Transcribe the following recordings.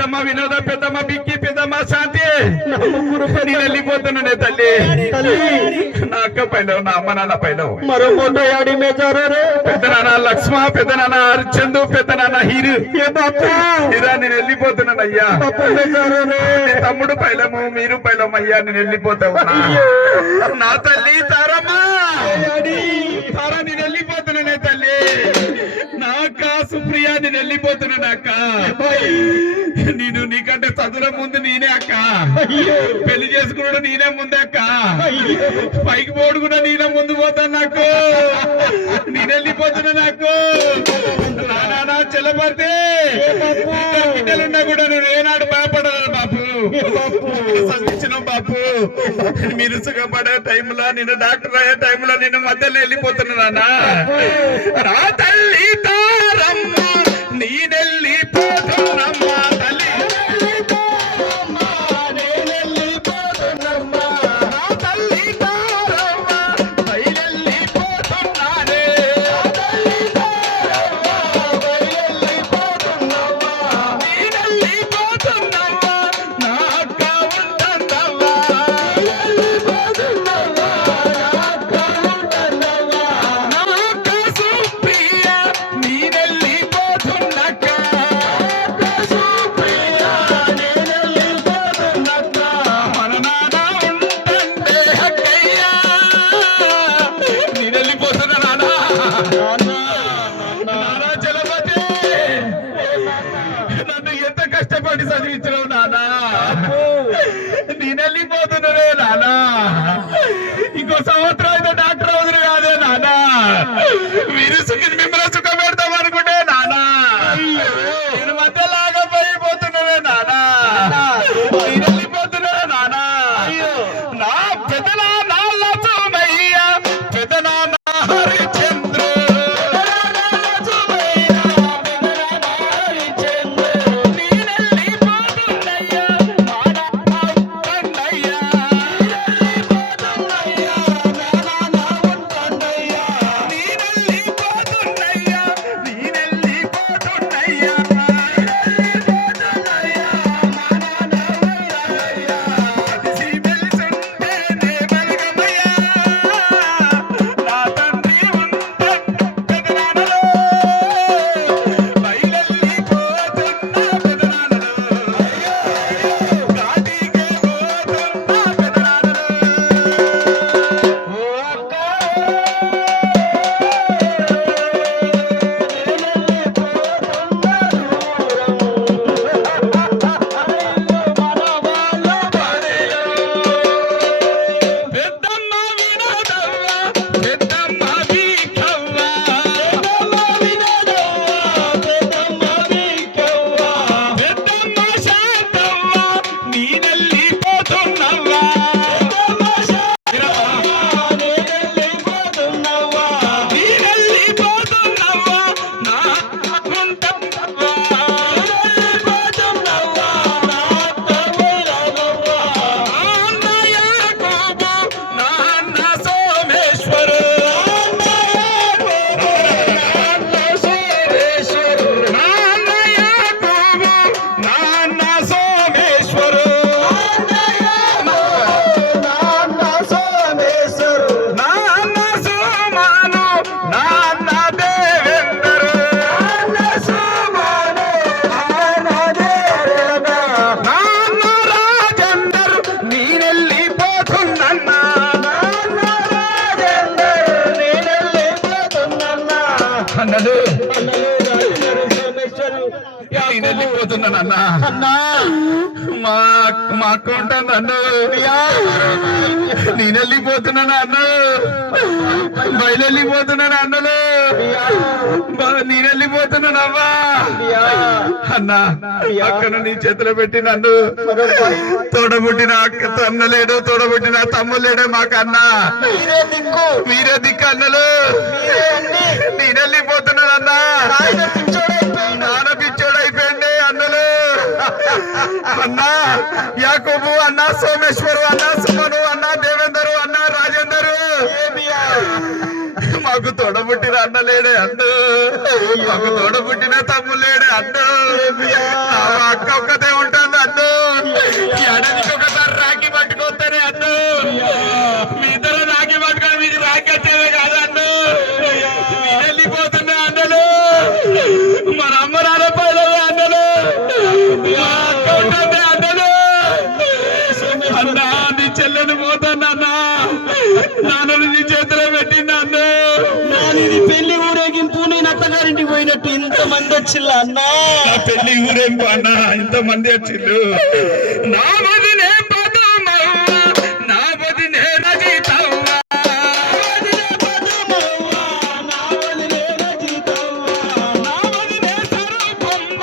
పెద్దమ్మ వినోద, పెద్దమ్మ బిక్కి, పెద్దమ్మ శాంతి, నేను వెళ్ళిపోతున్నానే తల్లి. నా అక్క పైలవు, నా అమ్మ నాన్న పైలవు. మరో ఫోటో యాడి మేచారు రే. పెద్ద నాన్న లక్ష్మ, పెద్ద నాన్న హరిచందు, పెద్ద నాన్న హీరు. హీరా నేను వెళ్ళిపోతున్నాను అయ్యా. తమ్ముడు పైలము, మీరు పైలము అయ్యా. నేను వెళ్ళిపోతావు నా తల్లి తారమ్మా. తారా నేను వెళ్ళిపోతున్నానే తల్లి. నా అక్క సుప్రియ నేను వెళ్ళిపోతున్నాను అక్క. నేను నీకంటే చదువుల ముందు నేనే అక్క. పెళ్లి చేసుకున్నాడు నేనే ముందే అక్క. పైకి పోడు కూడా నేనే ముందు పోతాను నాకు. నేను వెళ్ళిపోతున్నా నాకు. నానా చెల్లబడితే బిడ్డలున్నా కూడా నువ్వు ఏనాడు భయపడాలి బాపు. చదివించిన బాపు. మీరు సుఖపడే టైంలో, నేను డాక్టర్ అయ్యే టైంలో నేను మధ్యలో వెళ్ళిపోతున్నా నాన్న. రా తల్లి తారమ్మ నేనెళ్ళిపోతున్నమ్మా తల్లి. కష్టపడి చదివించడం నానా. నేను వెళ్ళిపోతున్నానే నానా. ఇంకో సంవత్సరం అయితే డాక్టర్ అవుతురు కాదే నానా. మీరు మిమ్మల్ని సుఖం పెడతాం అనుకుంటే నానా. నేను మధ్యలాగా పోయిపోతున్నానే నానా. నేను వెళ్ళిపోతున్నానే నానా. నా పెదనా నా లక్ష్మయ్య, పెదనా నా హరిచంద్ర. నేను వెళ్ళిపోతున్నాను అన్నా. మా అకౌంట్ అన్ను నేను వెళ్ళిపోతున్నాను అన్ను. బయలు వెళ్ళిపోతున్నాను అన్నలు. నేను వెళ్ళిపోతున్నాను అవ్వా. అన్నా అక్కను నీ చేతిలో పెట్టి నన్ను తోడబుట్టిన అన్న లేడు, తోడబుట్టిన తమ్ముడు లేడు మాకన్నా. మీరే దిక్కు అన్నలు. నేను వెళ్ళిపోతున్నాను అన్నా. నాన్న పిచ్చోడు అయిపోయింది అన్నలు. అన్నా యాకోబు, అన్నా సోమేశ్వరు, అన్నా సుమను, అన్నా దేవేందరు, అన్నా రాజేందరు మాకు తోడబుట్టిన అన్న లేడే. అన్ను ఒక తోడ పుట్టిన తమ్ములేడు అన్ను అక్క ఒక్కతే ఉంటుంది అన్ను ఏడాదికి ఒకసారి రాఖీ పట్టుకొస్తానే అన్ను మీ ఇద్దరు రాఖీ పట్టుకొని మీకు రాఖీ వచ్చేదే కాదు అన్ను నేను వెళ్ళిపోతున్నా అన్నలు మన అమ్మ నాన్న పైలవే అన్నలు మా అక్క ఉంటుంది అన్నలు అన్నా నీ చెల్లెని పోతాను అన్న నాన్నని నీ చేతిలో పెట్టింది అన్ను ఇది పెళ్లి ఊరేగింపు నేను అత్తగారింటికి పోయినట్టు ఇంతమంది వచ్చిల్లా అన్నా నా పెళ్లి ఊరేంపు అన్న ఇంతమంది వచ్చిండు నా వదినే పదమవ్వ, నా వదినే రజితవ్వ. నా వదినే సరూపమ్మ,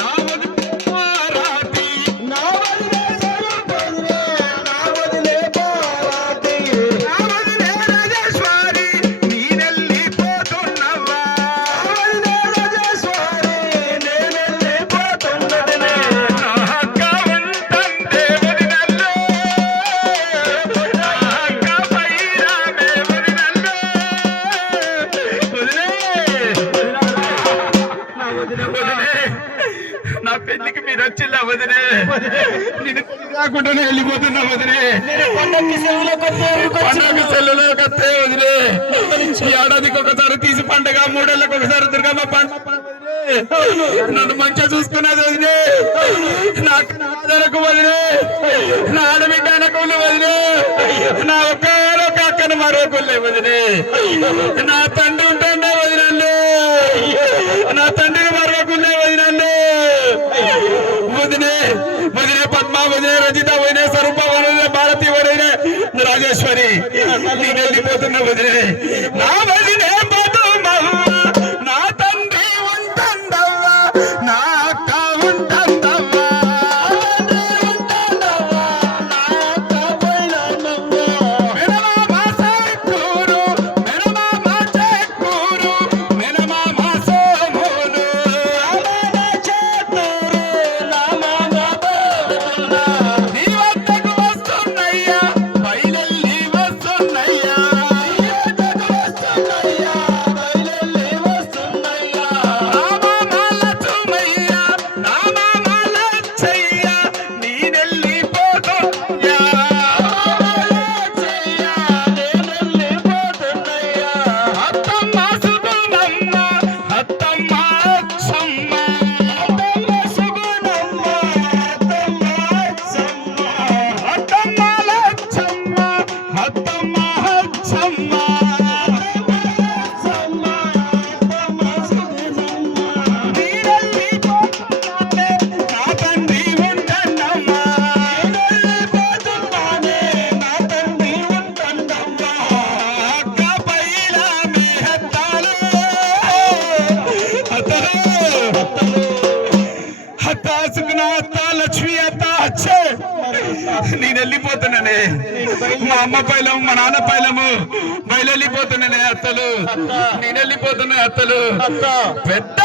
నా వదినే పార్వతి. నా వదినే రాజేశ్వరి, నేనెళ్ళిపోతున్నవ్వా. నా అక్క ఉంటందే వదినల్లో, నా అక్క పైరామే వదినల్లో. వదినే, నా పెళ్లికి మీరు వచ్చిల్లా వదినే నేను కాకుండానే వెళ్ళిపోతున్నా వదినే పండక్కి సెలవులకు వస్తే ఊరికి వచ్చి పండగ సెల్లులో కత్తే వదిలే ఈ ఏడాదికి ఒకసారి తీసి పండగ మూడేళ్ళకి ఒకసారి దుర్గమ్మ పండుగ నన్ను మంచిగా చూసుకున్నది వదిలే నాకు నాదరకు వదిలే నా ఆడబిడ్డ అనకులు వదిలే నా ఒక్క అక్కను మరొకలే వదిలే నా తండ్రి ఉంటుండే వదినండి నా తండ్రిని మరొకలే వదినండి వదినే వదినే పద్మ వదినే రజిత వదినే స్వరూప వదినే భారతి వదినే రాజేశ్వరి నేను వెళ్ళిపోతున్నా వదినే నా వదినే పద్మవ్వ, నా తండ్రి ఉంటుందవ్వా, నా అక్క ఉంటుందవ్వా. మెనమామ సాయకూరు, మెనమామ చెక్కూరు, మెనమామ సోములు. నీ వద్దకు వస్తున్నయ్యా, బయలెల్లి వస్తున్నయ్యా. నా మామ లక్ష్మయ్య, నా మామ లచ్చయ్య, నేనెళ్ళిపోతున్నా. అత్తమ్మ సుగుణమ్మ, అత్తమ్మ అచ్చమ్మ. అత్తమ్మ లచ్చమ్మ, అత్తమ్మ అచ్చమ్మ. నేనెళ్ళిపోతున్నానే, నా తండ్రి ఉంటన్నమ్మా. అక్క పైలామే హత్తాలు, హత్తాలు. అత్త సుగుణ అత్త లక్ష్మి అత్త అచ్చే నేను వెళ్ళిపోతున్నానే మా అమ్మ పైలం మా నాన్న పైలము బయలుపోతున్నానే అత్తలు నేను వెళ్ళిపోతున్నా అత్తలు పెద్ద